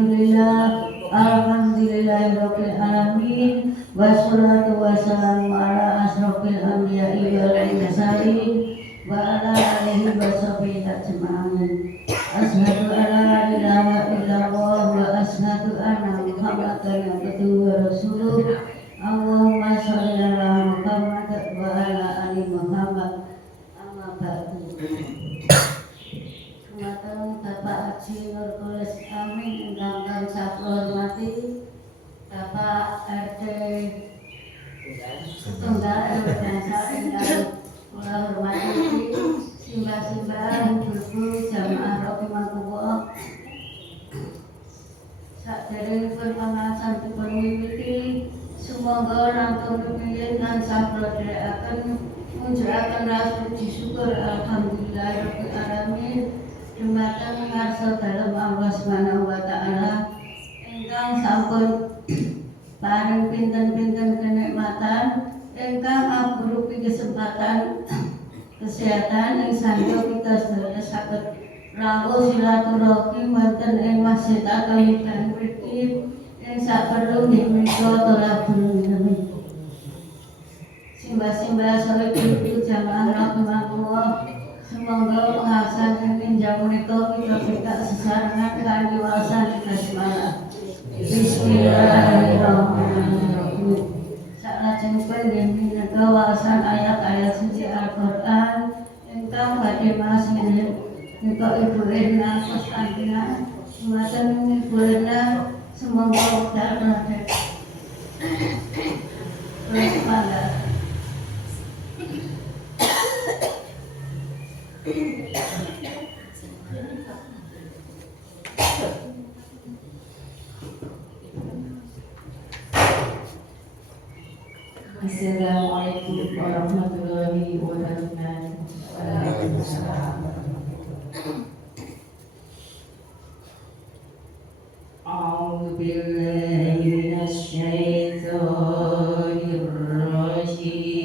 Alhamdulillahirabbil alamin. Wassalatu wassalamu ala asrofil anbiya'i wal mursalin wa ala alihi wa sahbihi ajma'in. Asyhadu an la ilaha illallah wa asyhadu anna Muhammadan abduhu wa rasuluh. Allahumma shalli ala Muhammad wa ala ali Muhammad. Amma ba'du. Dumateng Bapak Haji Nurkulis Amin ingkang tansah kula hormati, Bapak RT Tunggal Desa ingkang kula hormati, simbah-simbah ibu-ibu jamaah Rohimah Kuwo. Saderengipun pamasan dipun miwiti, sumangga langkung rumiyin tansah kula dherekaken munjulaken rasa puji syukur alhamdulillahirabbil alamin. Dumateng ngarsa dalem Allah Subhanahu wa taala ingkang sampun paring pinten-pinten kenikmatan ingkang aburupi kesempatan kesehatan ing sandha kita sedaya saged rawuh silaturahmi wonten ing Masjid Al-Hidayah mriki ing saperlu menika tolabun nami. Simbah-simbah saha ibu jamaah Rahimah Kuwo, semoga pengawasan pinjam menika kita sesarengan kanthi wawasan basmalah. Bismillahirrahmanirrahim. Salajengipun nggih menika wawasan ayat-ayat suci Al-Qur'an ingkang badhe maos menika Ibu Rina Konstantina. Dumateng Ibu Rina semoga wekdal menawi. Assalamualaikum warahmatullahi wabarakatuh. Waalaikumsalam. A'udzu billahi minasy syaithanir rajim.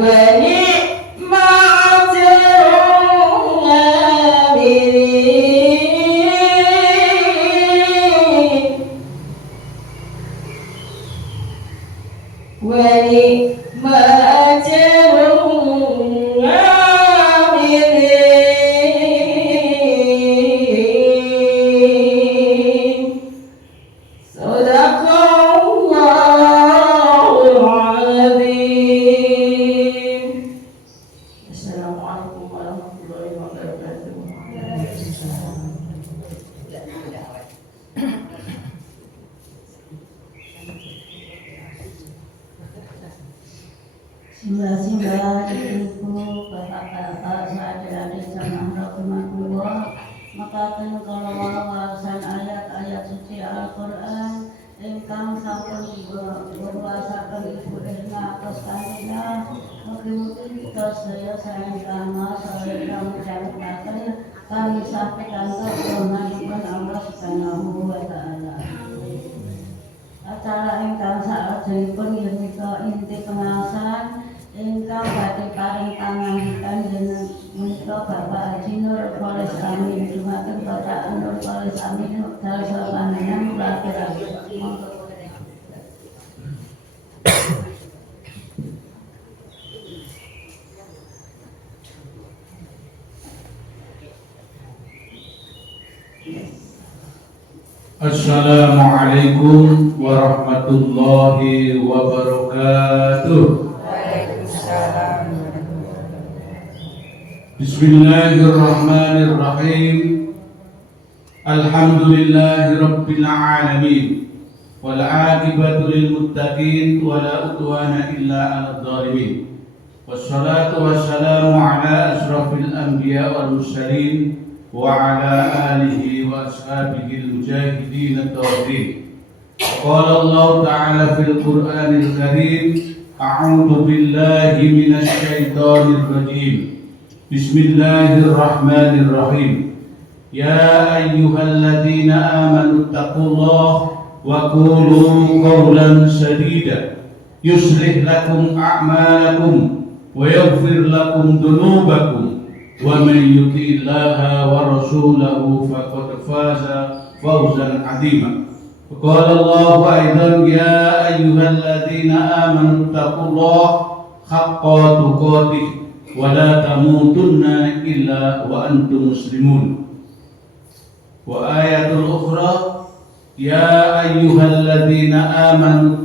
ونعمة العاملين ونعمة العاملين صدق الله العظيم. Assalamualaikum warahmatullahi wabarakatuh. Simbah-simbah ibu bapak-bapak saudara jamaah rahimakumullah, makaten kala wawasan ayat-ayat suci Al-Qur'an ingkang sampun diwasaken Ibu Irna Kuskanina, mugi-mugi kita sedaya sareng kama sareng kamujangaken kami saged kantos rahmatipun Allah Subhanahu wa taala. Acara ingkang salajengipun menika inti pengasahan ingkang badhe paring pangandikan jeneng menika Bapak Haji Nur Kholis Amin. Dumateng Bapak Nur Kholis Amin wekdal sapanjenengan nglakiraken. Assalamualaikum warahmatullahi wabarakatuh. Bismillahirrahmanirrahim. Alhamdulillahi rabbil alamin. Wal 'aqibatu lil muttaqin wa la udwana illa 'alal zalimin. Wassalatu wassalamu ala asrafil anbiya wal mursalin wa ala alihi wa ashabihi al-mujahidin at-tahirin. Qala Allah ta'ala fil Qur'anil Karim, a'udzu billahi minasy syaithanir rajim. Bismillahirrahmanirrahim. Ya ayyuhalladzina amanu taqullaha wa qulu qawlan sadida yuslih lakum a'malakum wa yaghfir lakum dhunubakum wa man yuti'illaha wa rasulahu faqad faza fawzan 'azima. Qala Allahu aidan ya ayyuhalladzina amanu taqullaha haqqa tuqatih wa la tamutunna illa wa antum muslimun. Wa ayatul ukhra ya ayyuhalladzina amanu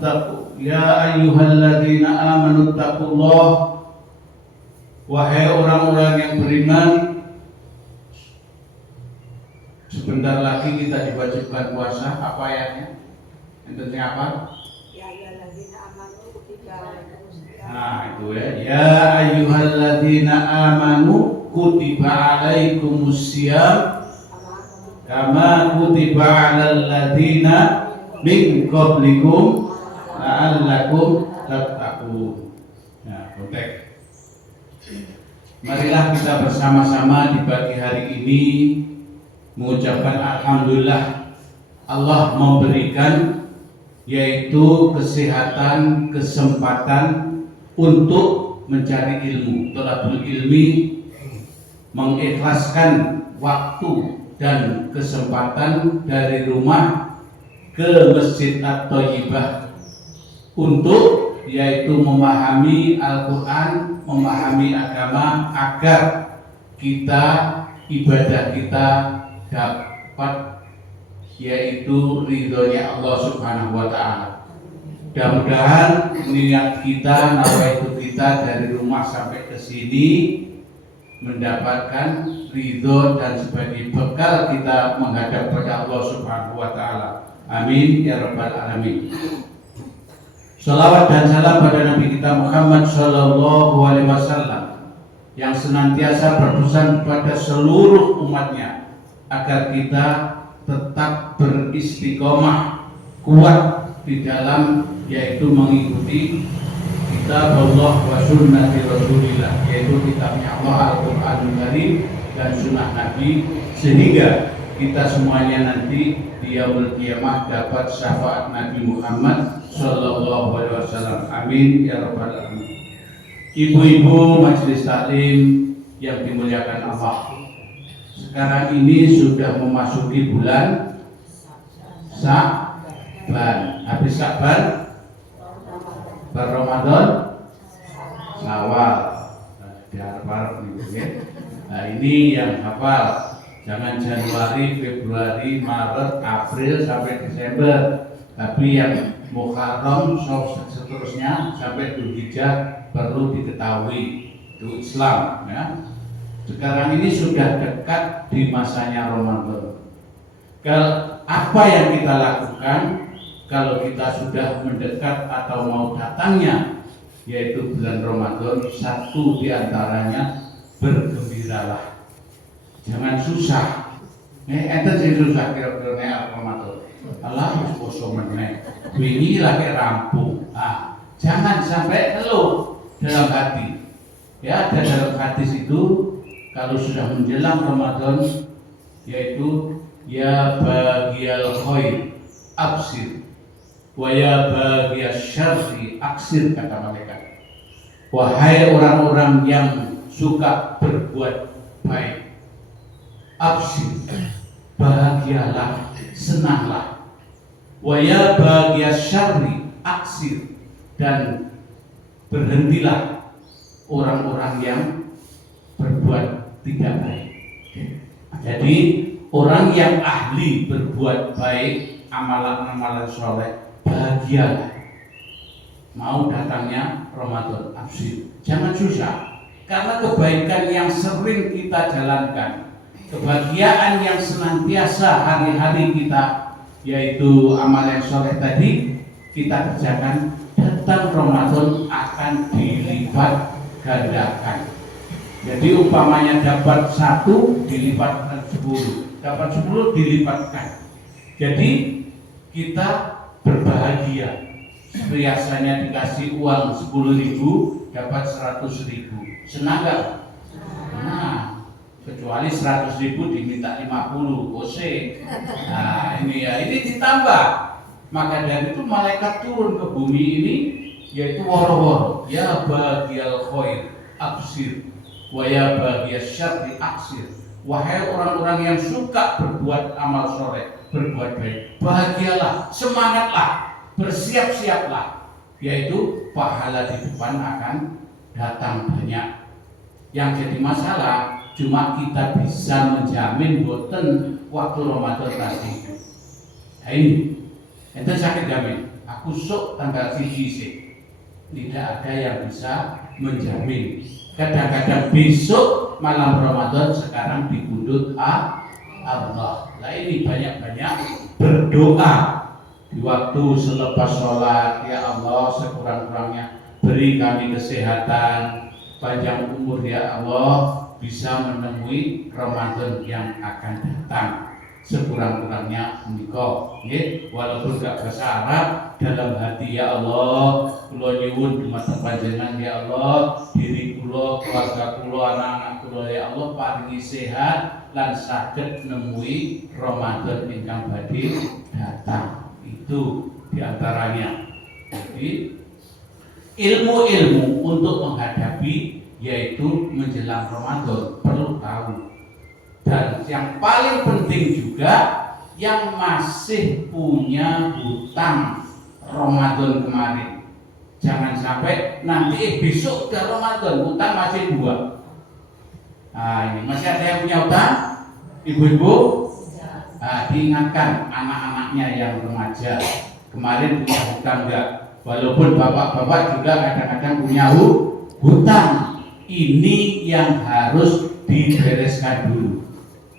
taqullaha, wahai orang-orang yang beriman, sebentar lagi kita diwajibkan puasa. Apa ayatnya? Intinya apa? Nah itu ya. Ya ayyuhalladzina amanu kutiba alaikumusiyam kama kutiba alal ladzina min qablikum la'allakum tattaqun. Nah, konteks. Marilah kita bersama-sama di pagi hari ini mengucapkan alhamdulillah Allah memberikan yaitu kesehatan, kesempatan untuk mencari ilmu, thalabul ilmi, mengikhlaskan waktu dan kesempatan dari rumah ke Masjid At-Thayyibah untuk yaitu memahami Al-Quran, memahami agama agar kita ibadah kita dapat yaitu ridhonya Allah Subhanahu wa Ta'ala. Mudah-mudahan niat kita, nawaitu kita dari rumah sampai ke sini mendapatkan ridho dan sebagai bekal kita menghadap pada Allah Subhanahu wa Ta'ala. Amin ya rabbal alamin. Salawat dan salam pada Nabi kita Muhammad Sallallahu Alaihi Wasallam yang senantiasa berpesan kepada seluruh umatnya agar kita tetap beristiqomah kuat di dalam yaitu mengikuti kitab Allah wa sunnati Rasulillah, yaitu kitabnya Allah Al-Quranul Karim dan sunnah Nabi, sehingga kita semuanya nanti di yaumul qiyamah dapat syafaat Nabi Muhammad Sallallahu Alaihi Wasallam. Amin ya rabbal alamin. Ibu-ibu majelis taklim yang dimuliakan Allah, sekarang ini sudah memasuki bulan Sya'ban. Habis Sya'ban Ramadan, Syawal. Diharap-harap nih, ya. Nah ini yang hafal. Jangan Januari, Februari, Maret, April sampai Desember. Tapi yang Muharram seterusnya sampai Dzulhijjah perlu diketahui, itu Islam, ya. Sekarang ini sudah dekat di masanya Ramadan. Apa yang kita lakukan kalau kita sudah mendekat atau mau datangnya yaitu bulan Ramadan? Satu diantaranya, bergembiralah, jangan susah. Ente sing susah kira-kira Ramadan. Allah poso meneh. Wingi lagi rampung. Jangan sampai keluh dalam hati. Ya, ada dalam hadis itu kalau sudah menjelang Ramadan yaitu ya baghiyal khair absir wa ya baghiyasy syarri aksir, kata malaikat. Wahai orang-orang yang suka berbuat baik, absir, bahagialah, senanglah. Wa ya baghiyasy syarri aksir, dan berhentilah orang-orang yang berbuat tidak baik. Jadi orang yang ahli berbuat baik, amalan-amalan soleh, bahagialah. Mau datangnya Ramadan, absir, jangan susah. Karena kebaikan yang sering kita jalankan, kebahagiaan yang senantiasa hari-hari kita, yaitu amalan soleh tadi kita kerjakan, datang Ramadan akan dilipat gandakan. Jadi umpamanya dapat 1 dilipatkan 10, dapat 10 dilipatkan. Jadi kita berbahagia. Biasanya dikasih uang 10.000 dapat 100.000. Senang gak? Nah, kecuali 100.000 diminta 50, ose. Nah ini ditambah. Maka dari itu malaikat turun ke bumi ini, yaitu woro-woro, ya baghiyal khair absir wa ya baghiyasy syarri aksir. Wahai orang-orang yang suka berbuat amal soleh, berbuat baik, bahagialah, semangatlah, bersiap-siaplah, yaitu pahala di depan akan datang banyak. Yang jadi masalah cuma kita bisa menjamin boten waktu Ramadan tadi. Nah ini ente sakit jamin, aku sok tanggal siji sih. Tidak ada yang bisa menjamin. Kadang-kadang besok malam Ramadan, sekarang dikudut Allah. Nah ini banyak-banyak berdoa di waktu selepas sholat. Ya Allah, sekurang-kurangnya beri kami kesehatan, panjang umur ya Allah, bisa menemui Ramadan yang akan datang. Sekurang-kurangnya engkau, walaupun gak bahasa Arab, dalam hati ya Allah, kula nyuwun dumateng panjenengan ya Allah, diri kula, keluarga kula, anak-anak kula ya Allah, paringi sehat lan saged nemui Ramadan ingkang badhe datang. Itu diantaranya. Jadi ilmu-ilmu untuk menghadapi yaitu menjelang Ramadan perlu tahu. Dan yang paling penting juga yang masih punya hutang Ramadan kemarin, jangan sampai nanti besok udah Ramadan hutang masih 2. Nah ini masih ada yang punya hutang, ibu-ibu, diingatkan anak-anaknya yang remaja kemarin punya hutang enggak? Walaupun bapak-bapak juga kadang-kadang punya hutang. Ini yang harus dibereskan dulu.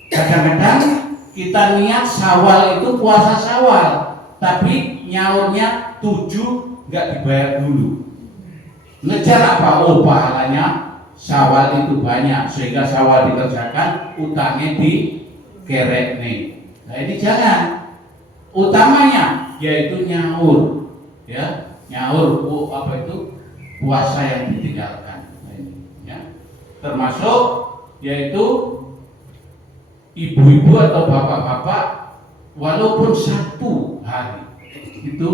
Kadang-kadang kita niat Syawal itu puasa Syawal, tapi nyaurnya 7 nggak dibayar dulu. Ngejar apa? Oh pahalanya Syawal itu banyak, sehingga Syawal dikerjakan, utangnya dikerek nih. Nah ini jangan. Utamanya yaitu nyaur, ya nyaur apa itu puasa yang ditinggalkan. Nah, ini, ya. Termasuk yaitu ibu-ibu atau bapak-bapak, walaupun 1 hari itu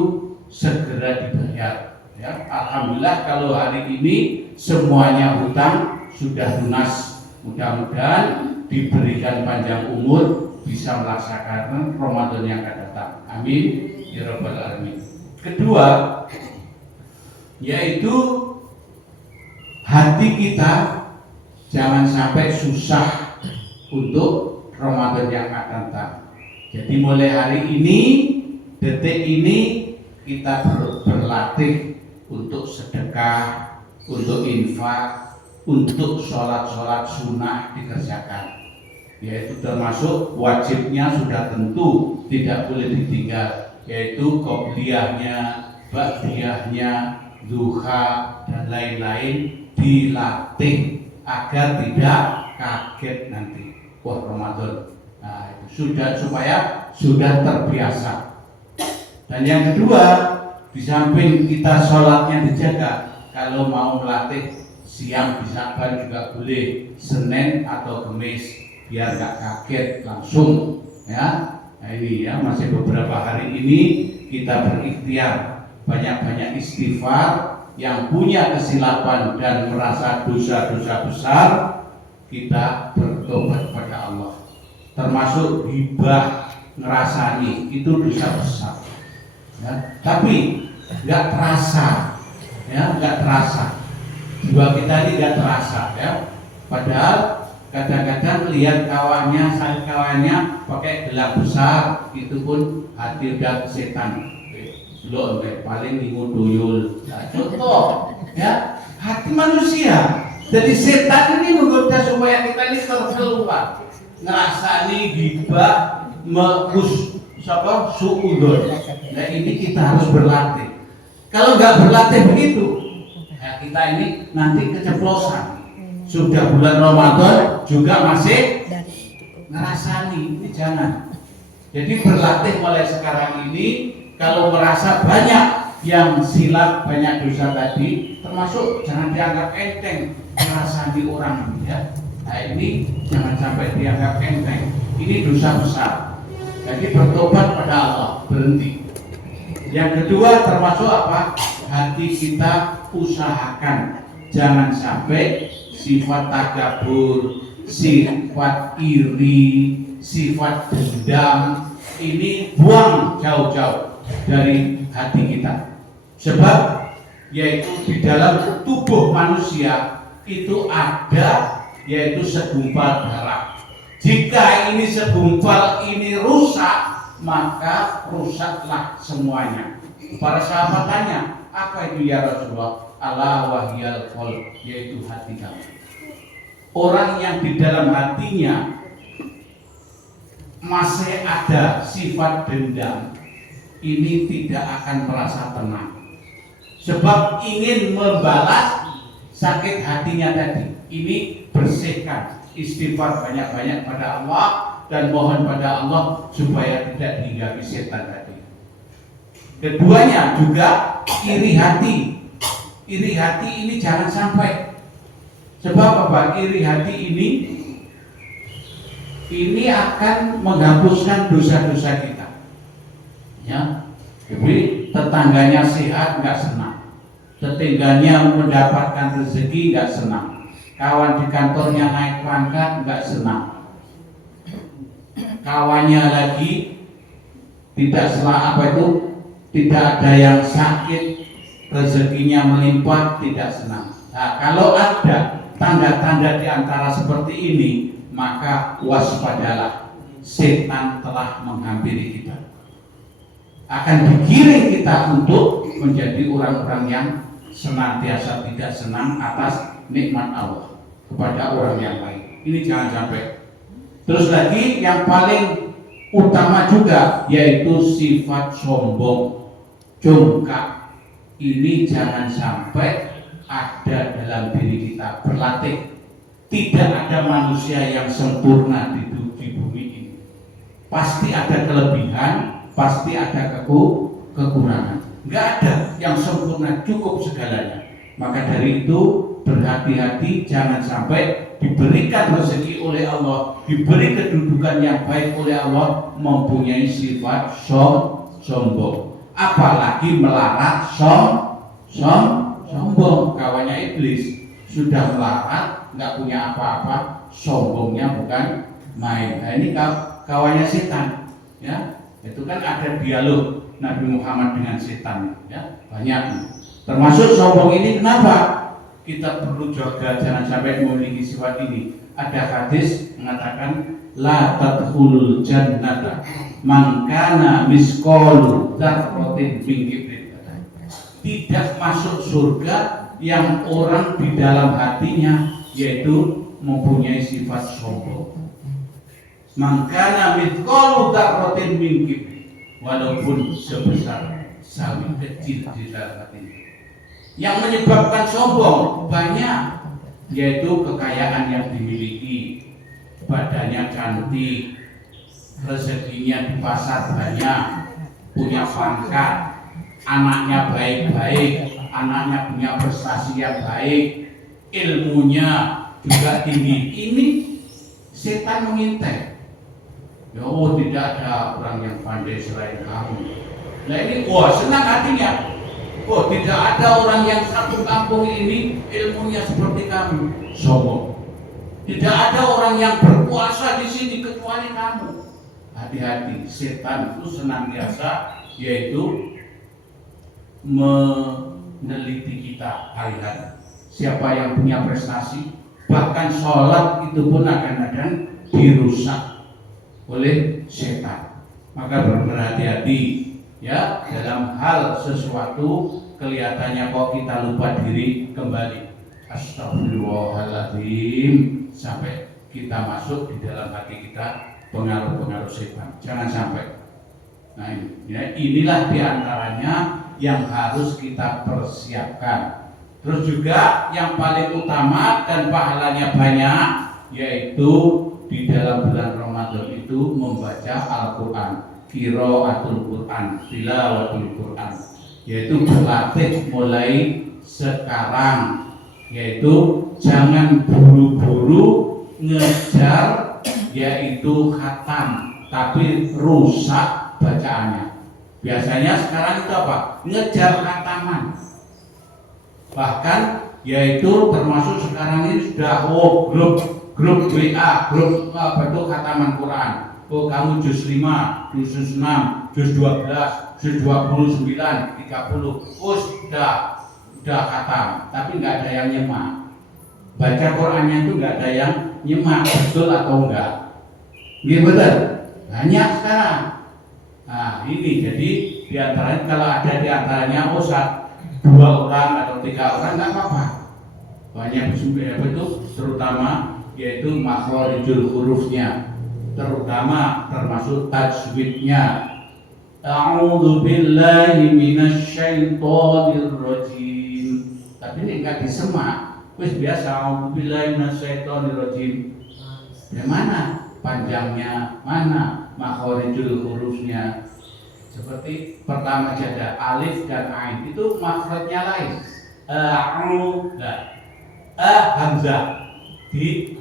segera dibayar. Ya, alhamdulillah kalau hari ini semuanya hutang sudah lunas. Mudah-mudahan diberikan panjang umur, bisa melaksanakan Ramadan yang akan datang. Amin ya rabbal alamin. Kedua, yaitu hati kita jangan sampai susah untuk Ramadan yang akan datang. Jadi mulai hari ini, detik ini kita berlatih untuk sedekah, untuk infak, untuk sholat-sholat sunnah dikerjakan. Yaitu termasuk wajibnya sudah tentu tidak boleh ditinggal, yaitu qobliyahnya, ba'diyahnya, duha dan lain-lain dilatih agar tidak kaget nanti. Wah, Ramadan. Nah, itu supaya sudah terbiasa. Dan yang kedua, di samping kita sholatnya dijaga, kalau mau melatih siang di Sya'ban juga boleh, Senin atau Kamis, biar gak kaget langsung ya. Nah ini ya, masih beberapa hari ini kita berikhtiar banyak-banyak istighfar. Yang punya kesilapan dan merasa dosa-dosa besar, kita bertobat kepada Allah. Termasuk hibah, ngerasani itu dosa besar ya. Tapi nggak terasa ya, nggak terasa, jiwa kita ini nggak terasa ya. Padahal kadang-kadang lihat kawannya pakai gelang besar, itu pun hati udah setan. Lo paling minggu tuyul. Nah, contoh ya, hati manusia. Jadi setan ini menggoda supaya kita ini terkeluar, ngerasani gibah, suudon. Nah ini kita harus berlatih. Kalau nggak berlatih begitu, ya kita ini nanti keceplosan. Sudah bulan Ramadan juga masih ngerasani, ini jangan. Jadi berlatih mulai sekarang ini. Kalau merasa banyak yang silap, banyak dosa tadi, termasuk jangan dianggap enteng ngerasani orang ya. Nah ini jangan sampai dianggap enteng. Ini dosa besar. Jadi bertobat pada Allah, berhenti. Yang kedua termasuk apa? Hati kita usahakan jangan sampai sifat takabur, sifat iri, sifat dendam ini buang jauh-jauh dari hati kita. Sebab yaitu di dalam tubuh manusia itu ada yaitu segumpal darah. Jika ini segumpal ini rusak, maka rusaklah semuanya. Para sahabat tanya, apa itu ya Rasulullah? Ala wahyal qalb, yaitu hati kamu. Orang yang di dalam hatinya masih ada sifat dendam, ini tidak akan merasa tenang. Sebab ingin membalas sakit hatinya tadi. Ini bersihkan, istighfar banyak-banyak pada Allah dan mohon pada Allah supaya tidak dihinggapi setan tadi. Keduanya juga iri hati. Iri hati ini jangan sampai. Sebab apa? Iri hati ini akan menghapuskan dosa-dosa kita. Ya, jadi tetangganya sehat nggak senang, tetangganya mendapatkan rezeki nggak senang, kawan di kantornya naik pangkat nggak senang, kawannya lagi tidak ada yang sakit, rezekinya melimpah, tidak senang. Nah, kalau ada tanda-tanda di antara seperti ini, maka waspadalah, setan telah menghampiri kita. Akan digiring kita untuk menjadi orang-orang yang senantiasa tidak senang atas nikmat Allah kepada orang yang lain. Ini jangan sampai. Terus lagi yang paling utama juga yaitu sifat sombong, jongkak. Ini jangan sampai ada dalam diri kita. Berlatih. Tidak ada manusia yang sempurna di bumi ini. Pasti ada kelebihan, pasti ada kekurangan. Nggak ada yang sempurna, cukup segalanya. Maka dari itu berhati-hati, jangan sampai diberikan rezeki oleh Allah, diberi kedudukan yang baik oleh Allah, mempunyai sifat sombong. Apalagi melarat sombong. Kawannya iblis, sudah melarat, nggak punya apa-apa, sombongnya bukan main. Nah ini kawannya setan, ya. Itu kan ada dialog Nabi Muhammad dengan setan, ya, banyak. Termasuk sombong ini kenapa? Kita perlu jaga jangan sampai memiliki sifat ini. Ada hadis mengatakan la tadkhulul jannata man kana misqalu dzarratin min kibrin. Tidak masuk surga yang orang di dalam hatinya yaitu mempunyai sifat sombong. Man kana misqalu dzarratin min kibrin, walaupun sebesar sawi kecil di dalam hatinya. Yang menyebabkan sombong banyak, yaitu kekayaan yang dimiliki, badannya cantik, rezekinya di pasar banyak, punya pangkat, anaknya baik-baik, anaknya punya prestasi yang baik, ilmunya juga tinggi. Ini setan mengintai. Ya oh, tidak ada orang yang pandai selain kamu. Nah ini wah senang hatinya. Oh, tidak ada orang yang satu kampung ini ilmunya seperti kamu. Sombong. Tidak ada orang yang berkuasa di sini kecuali kamu. Hati-hati, setan itu senantiasa yaitu meneliti kita hari-hari. Siapa yang punya prestasi, bahkan sholat itu pun akan dirusak oleh setan. Maka berhati-hati. Ya, dalam hal sesuatu kelihatannya kok kita lupa diri, kembali astagfirullahaladzim sampai kita masuk di dalam hati kita pengaruh-pengaruh setan. Jangan sampai. Nah inilah diantaranya yang harus kita persiapkan. Terus juga yang paling utama dan pahalanya banyak, yaitu di dalam bulan Ramadan itu membaca Al-Quran. Qiraatul Quran, tilawatul Quran, yaitu berlatih mulai sekarang, yaitu jangan buru-buru ngejar yaitu khatam, tapi rusak bacaannya. Biasanya sekarang itu apa? Ngejar khataman. Bahkan yaitu termasuk sekarang ini sudah grup WA, grup khataman Quran. Oh kamu juz 5, juz 6, juz 12, juz 29, 30. Oh sudah khatam, tapi nggak ada yang nyemak. Baca Qurannya itu nggak ada yang nyemak, betul atau enggak? Iya betul. Banyak sekarang. Nah ini jadi diantaranya kalau ada diantaranya Ustaz 2 orang atau 3 orang nggak apa-apa. Banyak itu terutama yaitu makhorijul hurufnya. Terutama termasuk tajwidnya. A'udzu billahi minasyaitonir rajim. Tapi ini enggak disemak. Wis biasa a'udzu billahi minasyaitonir rajim. Yang mana? Panjangnya mana? Makhorijul hurufnya. Seperti pertama saja alif dan ain itu makhrajnya lain. Hamzah di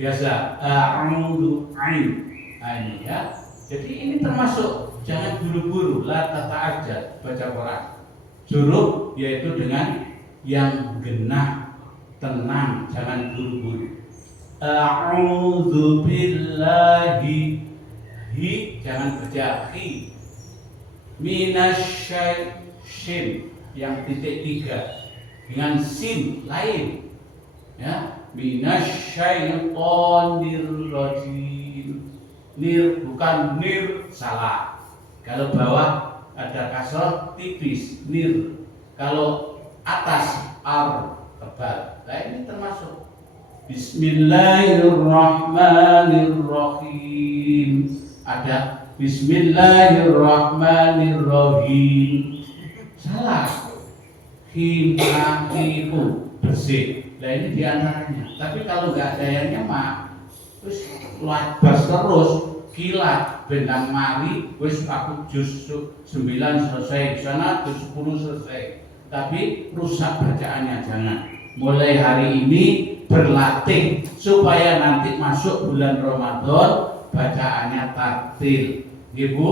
biasa a'udzu ain ini ya. Jadi ini termasuk jangan buru-buru, la tata'ajjal baca Quran. Suruh yaitu dengan yang genah, tenang, jangan buru-buru. A'udzu billahi jangan baca hi. Minasyaitsin yang titik 3 dengan sin lain. Ya. Minasyaitonir rajim. Nir bukan nir, salah. Kalau bawah ada kasroh tipis nir. Kalau atas ar tebal. Nah ini termasuk. Bismillahirrahmanirrahim. Ada Bismillahirrahmanirrahim. Salah. Himahimu bersih. Nah ini diantaranya. Tapi kalau nggak ada yang nyemak, terus labas terus, kilat, bentang mari, wis aku juz 9 selesai, sana juz 10 selesai. Tapi rusak bacaannya jangan. Mulai hari ini berlatih supaya nanti masuk bulan Ramadan bacaannya tartil. Ibu,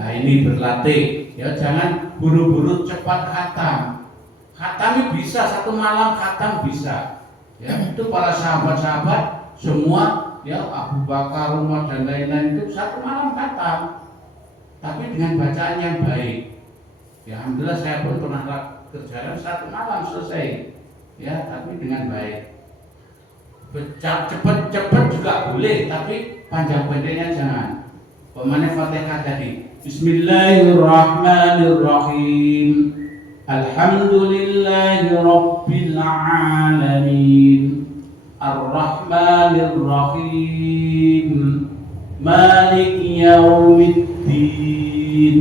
nah ini berlatih. Ya jangan buru-buru cepat khatam. Khatami bisa, satu malam khatam bisa. Ya, itu para sahabat-sahabat semua, ya Abu Bakar, Umar dan lain-lain itu satu malam khatam. Tapi dengan bacaan yang baik. Ya, alhamdulillah saya pun pernah kerjakan satu malam selesai. Ya, tapi dengan baik. Cepat juga boleh, tapi panjang pendeknya jangan. Pemane Fatihah tadi. Bismillahirrahmanirrahim. Alhamdulillahi Rabbil Alamin. Ar-Rahmanir-Rahim. Maliki Yaumiddin.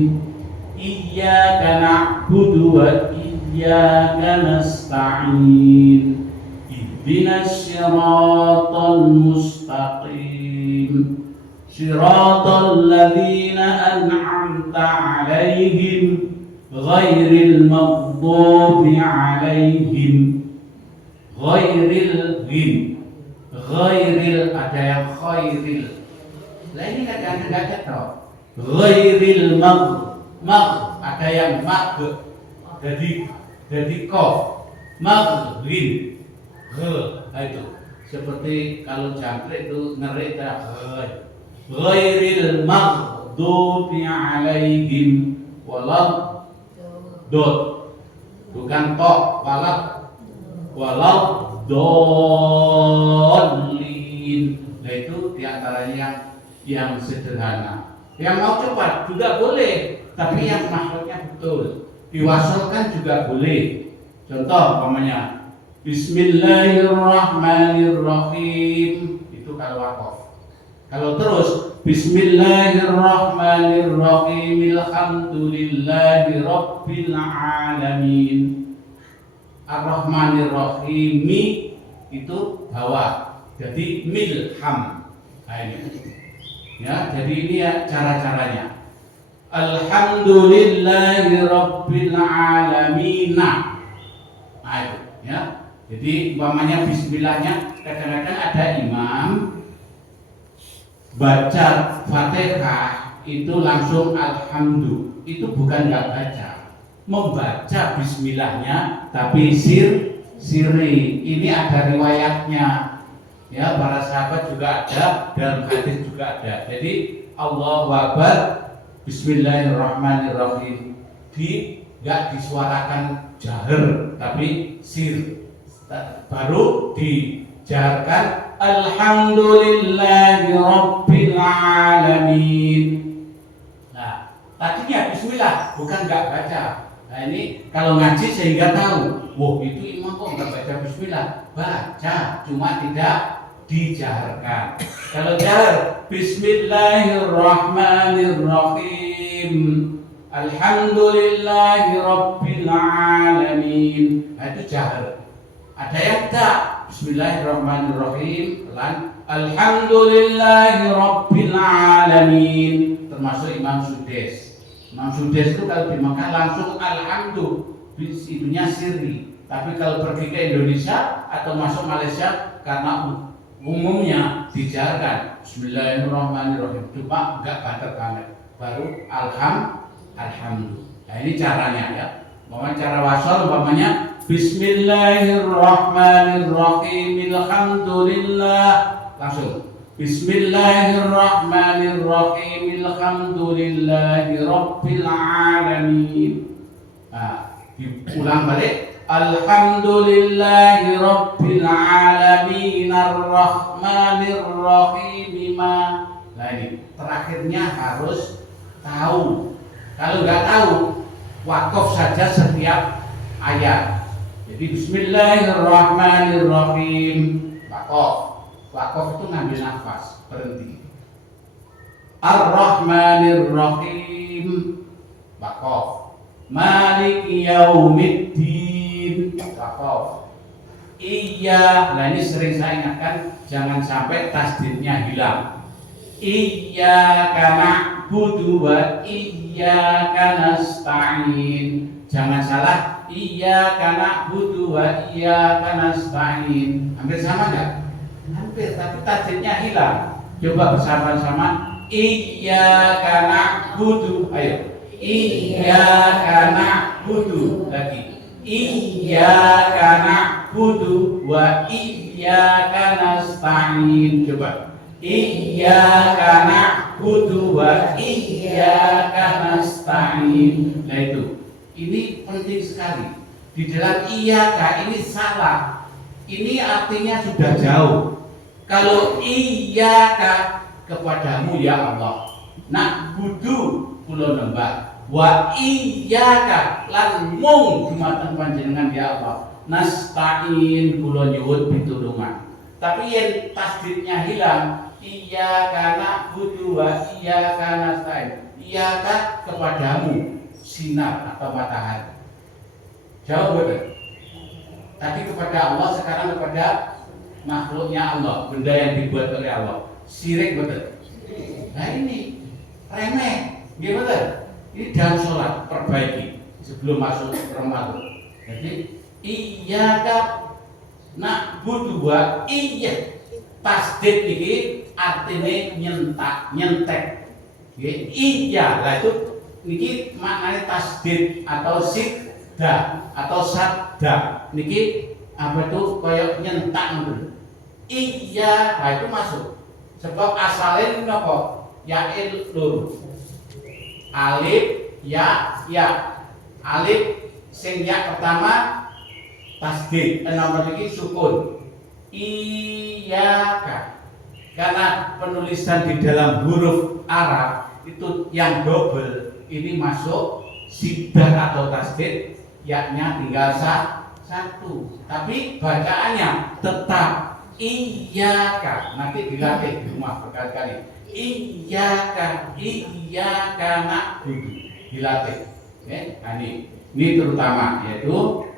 Iyyaka na'budu wa iyyaka nasta'in. Ihdinas siratal mustaqim. Siratal ladzina an'amta 'alaihim ghairil maghdubi 'alaihim ghairil ada yang khairil. Lah ini kadang-kadang enggak cocok. Ghairil ada yang mag jadi qaf maghrib itu seperti kalau jangkrik itu ngerik ghairil maghdubi 'alaihim walad dot bukan to walad dolin. Nah itu diantaranya yang sederhana. Yang mau cepat juga boleh, tapi yang maksudnya betul. Diwasalkan juga boleh. Contoh umpamanya Bismillahirrahmanirrahim, itu kalau waqaf. Kalau terus Bismillahirrahmanirrahim, alhamdulillahi rabbil alamin. Ar-Rahmanir-Rahim itu bawah. Jadi milham. Nah, ini. Ya, jadi ini ya cara-caranya. Alhamdulillahi rabbil alamin. Nah, itu ya. Jadi umpamanya bismillahnya kadang-kadang ada imam baca Fatihah itu langsung alhamdulillah. Itu bukan enggak baca. Membaca bismillahnya tapi siri. Ini ada riwayatnya. Ya, para sahabat juga ada, dalam hadis juga ada. Jadi Allahu Akbar, Bismillahirrahmanirrahim. Enggak disuarakan jahar tapi sir. Baru dijaharkan Alhamdulillahi Rabbil Alamin. Nah, tadinya bismillah, bukan enggak baca. Nah ini kalau ngaji sehingga tahu, wah itu imam kok enggak baca bismillah. Baca, cuma tidak dijaharkan. Kalau jahar, Bismillahirrahmanirrahim. Alhamdulillahi Rabbil Alamin. Nah, itu jahar. Ada yang tak, Bismillahirrahmanirrahim pelan. Alhamdulillahi Rabbil Alamin. Termasuk Imam Sudes. Imam Sudes itu kalau di Makkah langsung alhamdulillah, itunya sirri. Tapi kalau pergi ke Indonesia atau masuk Malaysia, karena umumnya dijaharkan Bismillahirrahmanirrahim, cuma enggak banget. Baru alhamdulillah. Nah ini caranya ya. Umpamanya cara wasal umpamanya Bismillahirrahmanirrahim, alhamdulillah, langsung Bismillahirrahmanirrahim, alhamdulillahi rabbil alamin. Nah, diulang balik Alhamdulillahi rabbil alamin arrahmanirrahim. Nah ini terakhirnya harus tahu. Kalau nggak tahu, wakaf saja setiap ayat. Jadi Bismillahirrahmanirrahim, wakaf. Wakaf itu ngambil nafas, berhenti. Ar-Rahmanir-Rahim, wakaf. Maliki Yaumiddin, wakaf. Iya, nah ini sering saya ingatkan, jangan sampai tasdidnya hilang. Iyyaka na'budu wa iyyaka nasta'in. Jangan salah, iyyaka na'budu wa iyyaka nasta'in. Hampir sama enggak? Hampir, tapi tasdidnya hilang. Coba bersama-sama. Iyyaka na'budu. Ayo. Iyyaka na'budu. Lagi. Iyyaka na'budu wa iyyaka nasta'in. Coba. Iyyaka na'budu wa iyyaka nasta'in. Nah itu. Ini penting sekali. Di dalam iyyaka ini salah. Ini artinya sudah jauh. Kalau iyyaka kepadamu ya Allah. Na'budu kula nembah. Wa iyyaka lan mung dumateng panjenengan ya Allah. Nasta'in kula nyuwun pitulungan. Tapi yang tasdidnya hilang, iyyaka na'budu wa iyyaka nasta'in. Iyyaka kepadamu sinar atau matahari. Jauh betul. Tadi kepada Allah, sekarang kepada makhluknya Allah, benda yang dibuat oleh Allah. Syirik betul. Nah ini remeh, betul. Ini dalam sholat perbaiki sebelum masuk Ramadan. Jadi iyyaka na'budu wa iya tasdid ini artinya nyentek. Iya lah itu niki maknanya tasdid atau sidda atau sadda. Niki apa itu kayak nyentak gitu. Iya, nah itu masuk. Sebab asalnya apa? Ya'il lur. Alif ya alif sing ya pertama tasdid nomor iki sukun iyyaka karena penulisan di dalam huruf Arab itu yang double ini masuk siddah atau tasdid yaknya tinggal satu tapi bacaannya tetap iyyaka nanti dilatih di rumah berkali-kali iyyaka na'budu dilatih nah ini terutama yaitu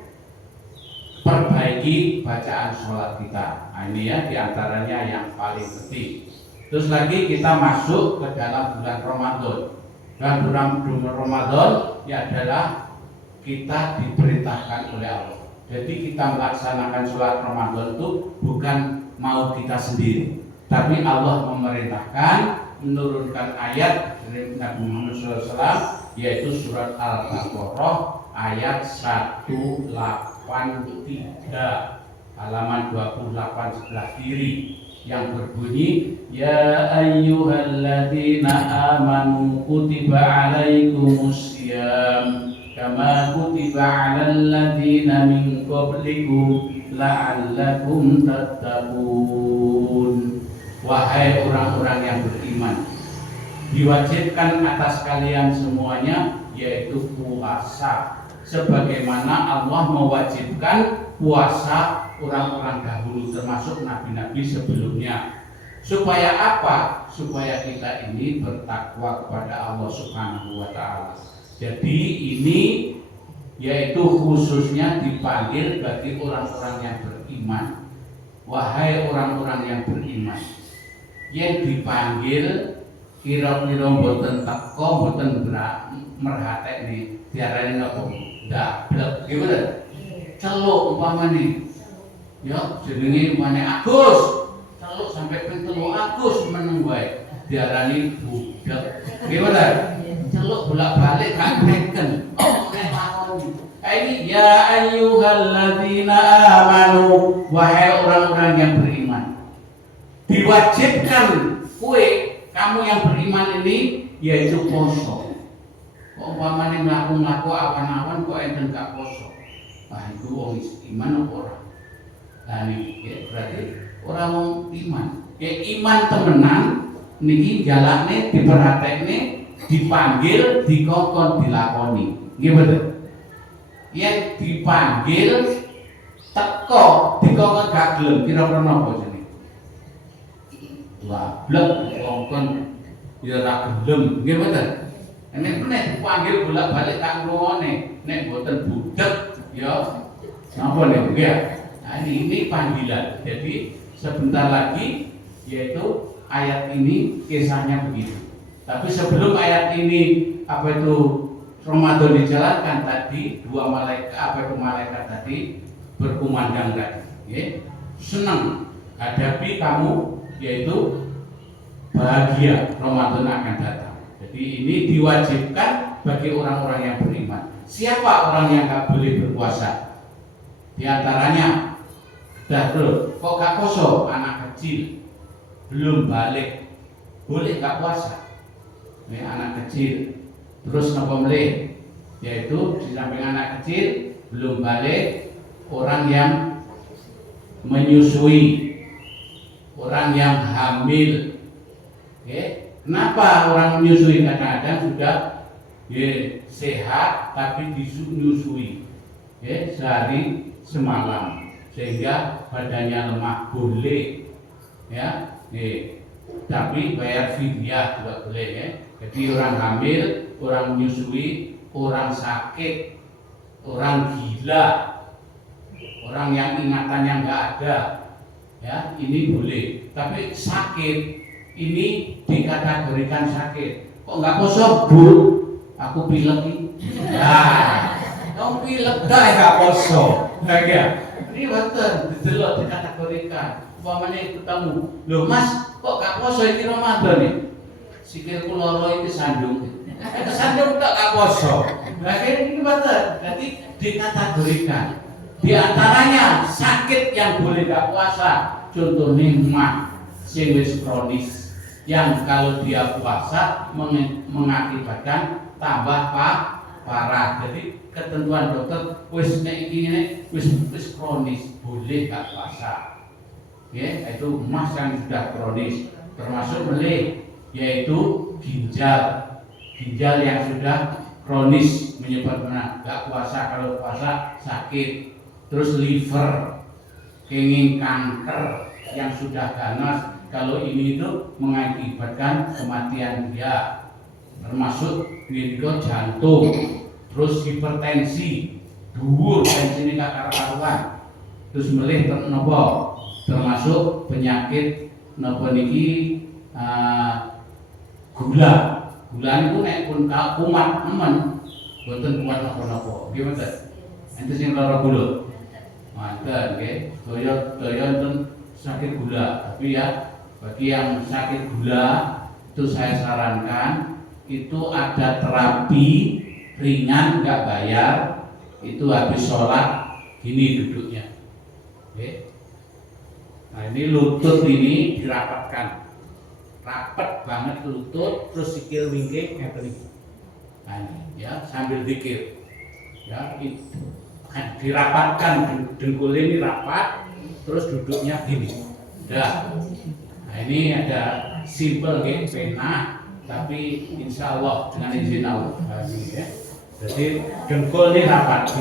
perbaiki bacaan sholat kita nah, ini ya diantaranya yang paling penting. Terus lagi kita masuk ke dalam bulan Ramadan dan bulan Ramadan ya adalah kita diperintahkan oleh Allah. Jadi kita melaksanakan sholat Ramadan itu bukan mau kita sendiri, tapi Allah memerintahkan menurunkan ayat dari Nabi Muhammad SAW yaitu surat Al-Baqarah ayat 183 halaman 28 sebelah kiri yang berbunyi ya ayyuhalladzina amanu kutiba alaikumussyam kama kutiba alal ladzina min qablikum la'allakum tattaqun. Wahai orang-orang yang beriman, diwajibkan atas kalian semuanya yaitu puasa sebagaimana Allah mewajibkan puasa orang-orang dahulu termasuk nabi-nabi sebelumnya. Supaya apa? Supaya kita ini bertakwa kepada Allah Subhanahu wa taala. Jadi ini yaitu khususnya dipanggil bagi orang-orang yang beriman. Wahai orang-orang yang beriman, yang dipanggil kira-kira mboten teko mboten merhatekne diarani napa? Ndablek. Gimana? Celuk umpamane. Ya jenenge umpamane Agus. Celuk sampai ping 3 Agus meneng wae diarani budak. Gimana? Celuk bolak-balik kan neken. Oh, nek lakoni. Ini ya ayyuhalladzina amanu wahai orang-orang yang beriman. Diwajibkan kamu yang beriman ini yaitu poso. Kok umpamane mlaku-mlaku awan-awan kok enten gak poso. Wah itu wong iman apa ora? Lah niki berarti ora wong iman. Iman temenan niki jalane diperhatekne, dipanggil, dikongkon, dilakoni. Nggih betul. Yang dipanggil teko dikongkon gak gelem kira-kira napa jenenge? Lablek kongkon ya ora gelem. Nggih betul. Nek dipanggil bolak-balik tak ngrungokne, nek mboten budek ya napa niku ya. Nah, ini panggilan. Jadi sebentar lagi yaitu ayat ini kisahnya begitu. Tapi sebelum ayat ini apa itu Ramadan dijalankan tadi dua malaikat tadi berkumandang tadi, ya. Senang hadapi kamu yaitu bahagia Ramadan akan datang. Jadi ini diwajibkan bagi orang-orang yang beriman. siapa orang yang nggak boleh berpuasa? Di antaranya, kok gak poso? Anak kecil, belum balik, boleh gak puasa? Ini anak kecil. Terus napa melih? Yaitu di samping anak kecil, belum balik, orang yang menyusui, orang yang hamil. Kenapa orang menyusui? Kadang-kadang sudah sehat tapi dinyusui sehari semalam sehingga badannya lemah, boleh tapi bayar fidyah juga boleh Jadi orang hamil, orang menyusui, orang sakit, orang gila, orang yang ingatannya nggak ada, ini boleh. Tapi sakit ini dikategorikan sakit. Kok nggak poso, Bu? Aku pilek nih. Kamu pilek dah nggak poso. Ini betul, didelok dikategorikan. Umpamanya ketemu, loh Mas, kok gak poso ini Ramadan nih? Sikilku loro ini sandung. Sandung tak gak poso. Ini betul, jadi dikategorikan. Di antaranya sakit yang boleh gak puasa. Contohnya mah, sing wis kronis, yang kalau dia puasa mengakibatkan tambah parah. Jadi ketentuan dokter wis nek iki wis kronis boleh gak puasa. Yaitu emas yang sudah kronis, termasuk melih, yaitu ginjal yang sudah kronis menyebabkan gak puasa, kalau puasa sakit. Terus liver, kenging kanker yang sudah ganas, kalau ini itu mengakibatkan kematian dia. Termasuk juga jantung, terus hipertensi, dhuwur tensi gak karuan. Terus melih nopo, termasuk penyakit nopo niki gula niku nek pun kumat nemen boten kuat napa-napa. Nggih mboten. Ente sing lara gula. Mantep nggih. Daya enten sakit gula. Tapi ya bagi yang sakit gula itu saya sarankan itu ada terapi ringan nggak bayar, itu habis sholat gini duduknya. Nah ini lutut ini dirapatkan, rapat banget lutut, terus sikil wingking kayak tadi. Nah ini ya sambil zikir, ya itu dirapatkan, dengkul ini rapat, terus duduknya gini. Nah ini ada simple pena, tapi insya Allah dengan izin Allah. Jadi dengkul ini rapat,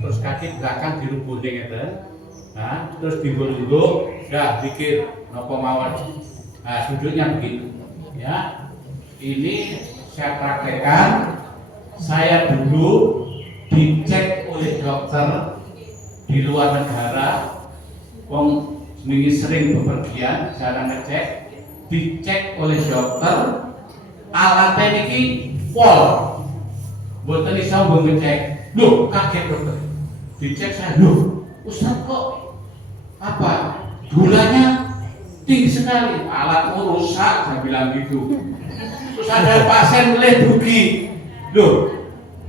terus kaki belakang dirubung gitu. Nah, terus dibulung, dah pikir nopo mawon. Nah, duduknya begitu. Ya, ini saya praktekkan. Saya dulu dicek oleh dokter di luar negara. Wong ini sering bepergian, jarang ngecek. Dicek oleh dokter, alatnya ini pol. Boten iso ngecek. Loh, kaget dokter. Dicek saya, loh, Ustaz kok apa? Gulanya tinggi sekali, alatmu rusak, saya bilang gitu. Terus ada pasien meleh dugi, loh,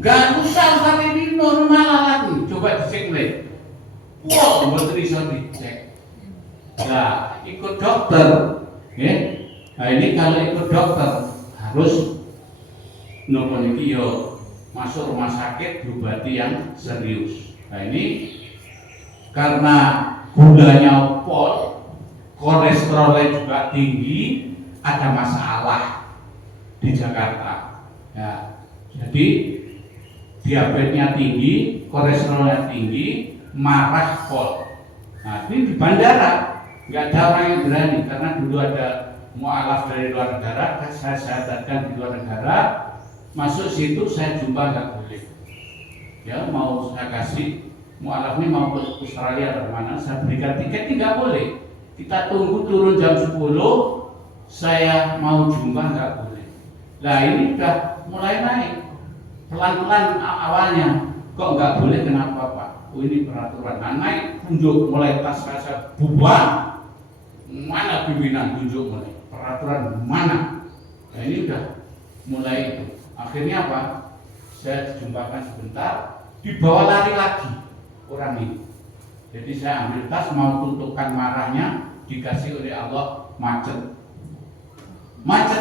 nggak rusak, tapi ini normal alatnya. Coba dicek meleh. Wah, betul bisa dicek. Nah, ikut dokter, ya. Nah ini kalau ikut dokter harus nopo niki yo masuk rumah sakit diobati yang serius. Nah ini karena gulanya pol, kolesterolnya juga tinggi, ada masalah di Jakarta. Ya, jadi diabetesnya tinggi, kolesterolnya tinggi, marah pol. Nah ini di bandara nggak ada orang yang berani karena dulu ada mualaf dari luar negara, saya datang di luar negara, masuk situ saya jumpa nggak boleh. Ya mau saya kasih mualaf ini mau ke Australia atau mana, saya berikan tiket tidak boleh. Kita tunggu turun jam 10, saya mau jumpa nggak boleh. Nah ini udah mulai naik, pelan-pelan awalnya, kok nggak boleh kenapa Pak? Oh ini peraturan, nah, naik tunjuk mulai tas saya buang, mana pimpinan tunjuk mulai, peraturan mana? Nah ini udah mulai itu. Akhirnya apa? saya dijumpakan sebentar, dibawa lari lagi orang ini. Jadi saya ambil tas mau tutupkan marahnya, dikasih oleh Allah macet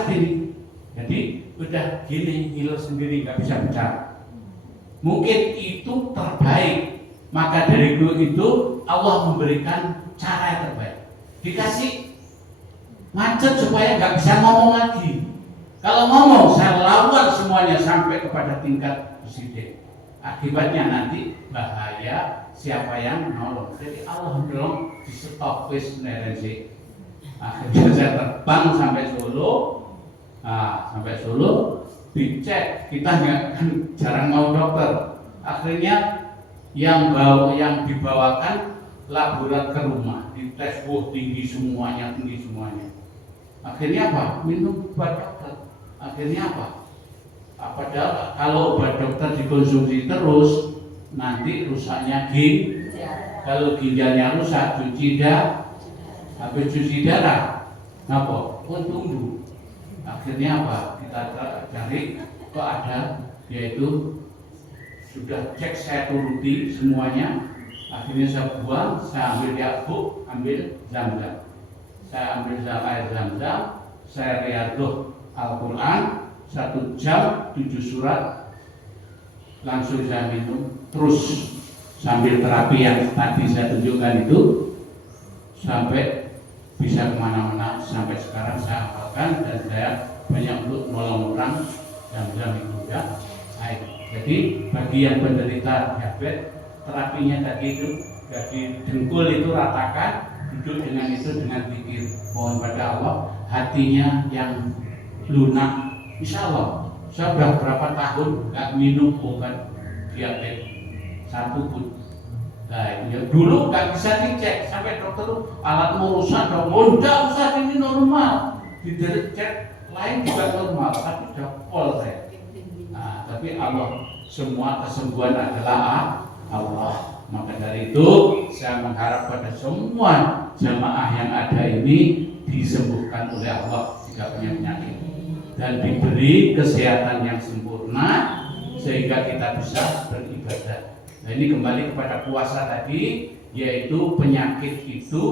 ini. Jadi udah gini ngiler sendiri, nggak bisa bicara. Mungkin itu terbaik. Maka dari itu Allah memberikan cara yang terbaik. Dikasih macet supaya nggak bisa ngomong lagi. Kalau ngomong saya lawan semuanya sampai kepada tingkat presiden. Akibatnya nanti bahaya siapa yang nolong. Jadi Allah belum di stop wis nerensi. Akhirnya saya terbang sampai Solo. Nah, sampai Solo dicek, kita nggak kan jarang mau dokter. Akhirnya yang dibawakan laboratorium ke rumah, dites tinggi semuanya. Akhirnya apa? Minum obat dokter. Akhirnya apa? Padahal kalau obat dokter dikonsumsi terus nanti rusaknya kalau ginjalnya rusak habis cuci darah apa? Tumbuh. Akhirnya apa? Kita cari kok ada, yaitu sudah cek saya turuti semuanya. Akhirnya saya buang, saya ambil Yakub, ambil Zam-Zam. Saya ambil air Zam-Zam, saya riyadhah Al-Quran 1 jam 7 surat, langsung saya minum terus sambil terapi yang tadi saya tunjukkan itu sampai bisa kemana-mana. Sampai sekarang saya hafalkan dan saya banyak untuk nolong orang Zam-Zam itu ya. Jadi bagi yang penderita diabetes, terapinya tadi itu jadi dengkul itu ratakan, duduk dengan itu dengan pikir mohon pada Allah hatinya yang lunak. Insya Allah saya sudah berapa tahun nggak minum obat diabetes satu pun. Nah ya, dulu nggak bisa dicek sampai dokter alatmu rusak dong, nggak usah ini normal, dicek lain juga normal, tapi sudah pol saya. Nah, tapi Allah, semua kesembuhan adalah Allah. Maka dari itu saya mengharap pada semua jamaah yang ada ini disembuhkan oleh Allah jika punya penyakit dan diberi kesehatan yang sempurna sehingga kita bisa beribadah. Nah ini kembali kepada puasa tadi, yaitu penyakit itu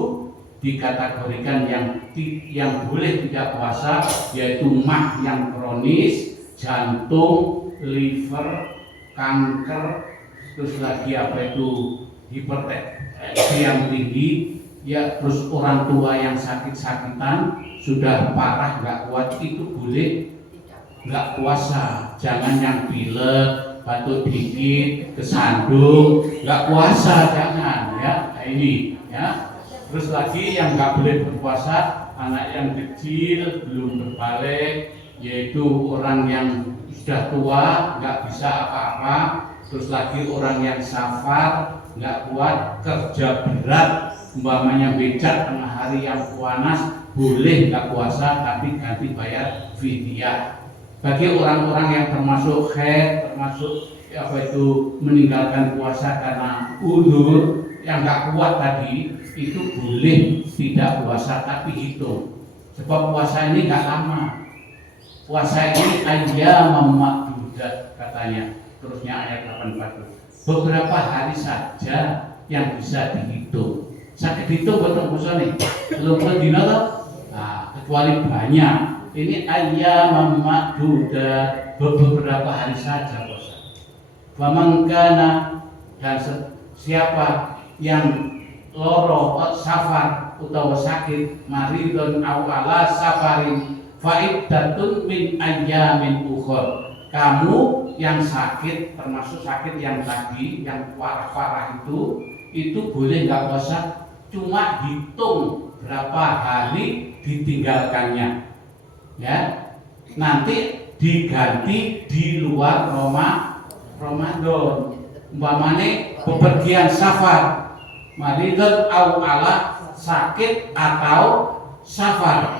dikategorikan yang boleh tidak puasa, yaitu mah yang kronis, jantung, liver, kanker, terus lagi apa itu hipertensi yang tinggi, ya terus orang tua yang sakit-sakitan sudah parah nggak kuat itu boleh nggak puasa. Jangan yang pilek, batuk dikit, kesandung, nggak puasa jangan ya. Nah, ini ya. Terus lagi yang nggak boleh berpuasa anak yang kecil belum berbalik, yaitu orang yang sudah tua nggak bisa apa-apa. Terus lagi orang yang safar nggak kuat kerja berat, umpamanya becak tengah hari yang panas boleh nggak puasa tapi ganti bayar fidyah. Bagi orang-orang yang termasuk haid, termasuk apa itu meninggalkan puasa karena uzur yang nggak kuat tadi, itu boleh tidak puasa tapi hitung. Sebab puasa ini nggak lama. Puasa ini ayyam ma'dudat katanya. Terusnya ayat 84. Beberapa hari saja yang bisa dihitung. Sakit hitung betul puasa nih. Belum dina toh? Nah, kecuali banyak. Ini ayyam ma'dudat, beberapa hari saja puasa. Famangkana, dan siapa yang loro safar utawa sakit maridun aw ala safarin fa'iddatun min ayyamin ukhra. Kamu yang sakit, termasuk sakit yang tadi yang parah-parah itu boleh nggak puasa, cuma hitung berapa hari ditinggalkannya ya, nanti diganti di luar Ramadan. Umpamane bepergian safar maridun aw ala sakit atau safar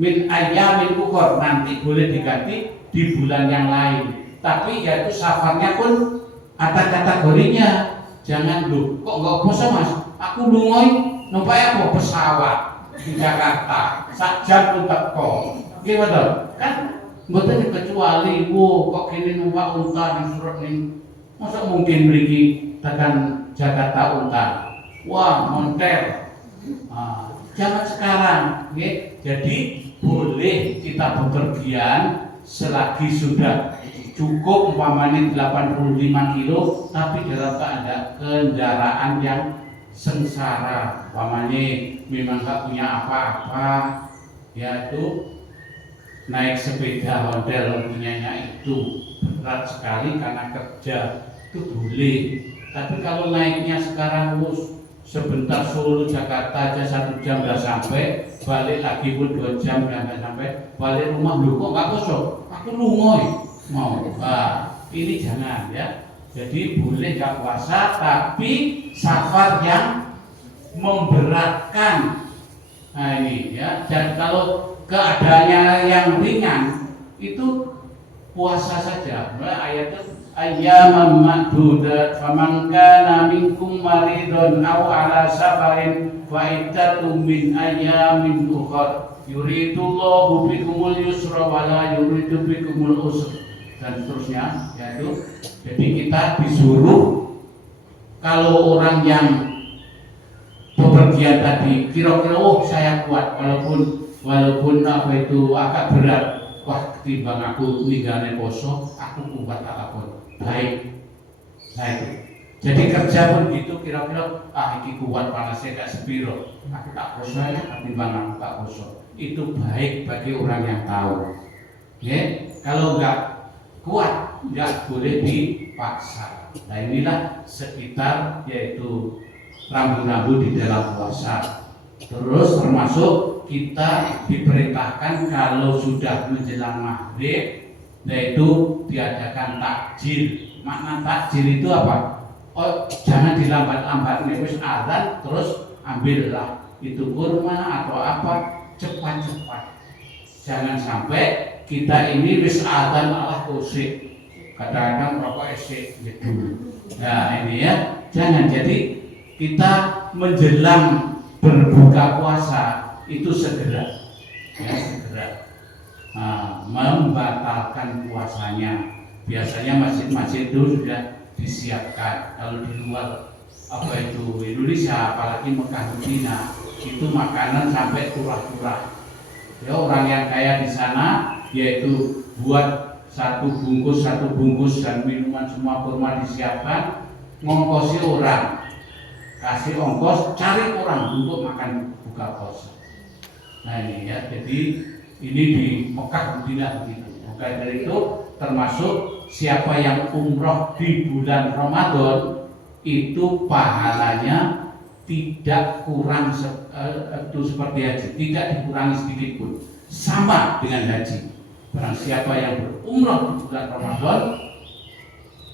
min ayyamin ukhra, nanti boleh diganti di bulan yang lain. Tapi yaitu safarnya pun ada kategorinya. Jangan kok nggak puasa mas, aku lungoi numpak aku pesawat di Jakarta sak jam teko, gimana kan Mboten kecuali kok kene numpak unta di surat ning masa mungkin mriki tekan Jakarta unta. Wah, monter. Zaman sekarang, nggih. Jadi boleh kita bepergian selagi sudah cukup umpamanya 85 kilo tapi dalam keadaan kendaraan yang sengsara, umpamanya memang nggak punya apa-apa, yaitu naik sepeda Honda punyanya itu berat sekali karena kerja itu boleh. Tapi kalau naiknya sekarang sebentar Solo Jakarta aja 1 jam udah sampai, balik lagi pun 2 jam udah nggak sampai, balik rumah lu kok nggak kosong, aku lungoy mau. Ini jangan ya. Jadi boleh nggak puasa tapi safar yang memberatkan. Nah ini ya. Dan kalau keadaannya yang ringan itu puasa saja. Ayatnya ayyaman ma'dudat faman kana minkum maridun aw ala safarin fa iddatum min ayyamin ukhra yuridullahu bikumul yusra wa la yuridu bikumul usra dan seterusnya, yaitu jadi kita disuruh kalau orang yang bepergian tadi kira-kira saya kuat walaupun apa itu agak berat, wah ketimbang aku ninggalin poso aku kuat apapun baik. Nah itu jadi kerja pun gitu kira-kira iki kuat panasnya gak sepiro aku tak poso ya ketimbang aku tak poso, itu baik bagi orang yang tahu ya. Kalau nggak kuat nggak boleh dipaksa. Nah inilah sekitar yaitu rambu-rambu di dalam puasa. Terus termasuk kita diperintahkan kalau sudah menjelang maghrib, yaitu diadakan takjil. Makna takjil itu apa? Oh, jangan dilambat-lambat, wis azan terus ambillah itu kurma atau apa, cepat-cepat. Jangan sampai kita ini wis azan malah kusik. Kadang-kadang rokok esek gitu. Nah ini ya, jangan. Jadi kita menjelang berbuka puasa itu segera membatalkan puasanya. Biasanya masjid-masjid itu sudah disiapkan. Kalau di luar apa itu Indonesia, apalagi Mekah Medina, itu makanan sampai turah-turah. Ya orang yang kaya di sana yaitu buat satu bungkus dan minuman semua kurma disiapkan, ngongkosi orang. Kasih ongkos, cari orang untuk makan buka puasa. Nah ini ya, jadi ini di Mekah Madinah begitu. Maka dari itu termasuk siapa yang umroh di bulan Ramadan itu pahalanya tidak kurang itu seperti haji, tidak dikurangi sedikit pun, sama dengan haji. Barang siapa yang berumroh di bulan Ramadan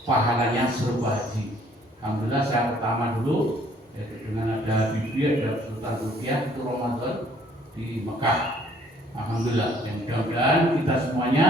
pahalanya serupa haji. Alhamdulillah saya pertama dulu dengan ada bibi, ada Sultan Rukiah itu Ramadan di Mekah. Alhamdulillah, yang mudah-mudahan kita semuanya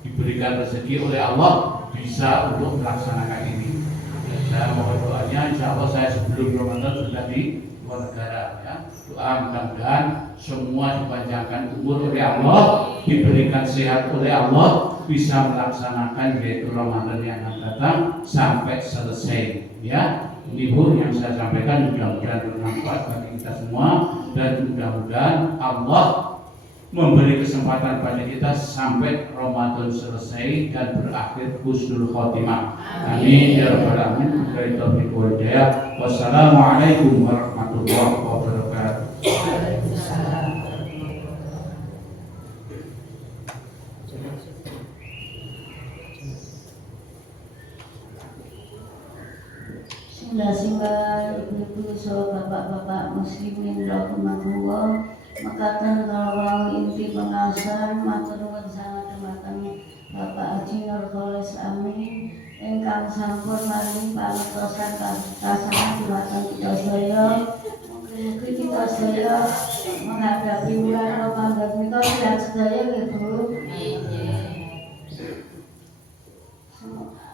diberikan rezeki oleh Allah bisa untuk melaksanakan ini. Ya, saya mohon doanya, insya Allah saya sebelum Ramadan sudah di luar negara ya. Doa mudah-mudahan semua dipanjangkan umur oleh Allah, diberikan sehat oleh Allah, bisa melaksanakan yaitu Ramadan yang akan datang sampai selesai ya. Ini Bu yang saya sampaikan mudah-mudahan bermanfaat bagi kita semua dan mudah-mudahan Allah memberi kesempatan pada kita sampai Ramadan selesai dan berakhir husnul khotimah. Amin ya rabbal alamin. Wassalamualaikum warahmatullahi wabarakatuh. Sehingga ibu-ibu so bapak-bapak muslimin rahimakumullah makatan kalau inti pengasaran matur nuwun sangat dumateng Bapak Haji Nurholis Amin ingkang sampun maring pangertosan kasanan dumateng kita sedaya. Mugi kita sedaya menghadapi bulan Ramadan menika sehat sedaya nggih Bu.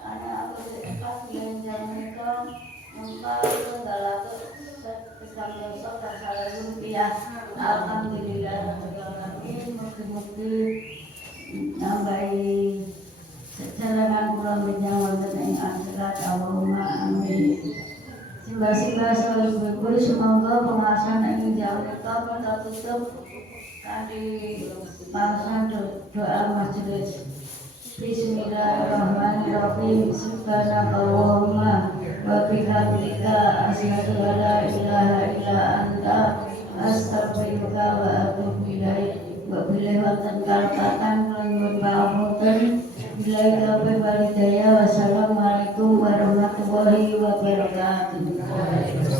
Ana aku pas yen menika Mumpah tunggal pesan besok Rupiah. Alhamdulillah. Mugi-mugi nambahi secara kurang menjawab dan akhirat Allahumma amin. Simbah-simbah selalu berguru semoga pengawasan ini jauh kita tutup tadi bahasan doa majelis. Bismillahirrahmanirrahim. Subhanakallahumma wa bihamdika asyhadu an la ilaha illa anta astaghfiruka wa atubu ilaik. Wa billahi wa tanqatan lan ba'dun billahi wa walidayya. Wassalamualaikum warahmatullahi wabarakatuh.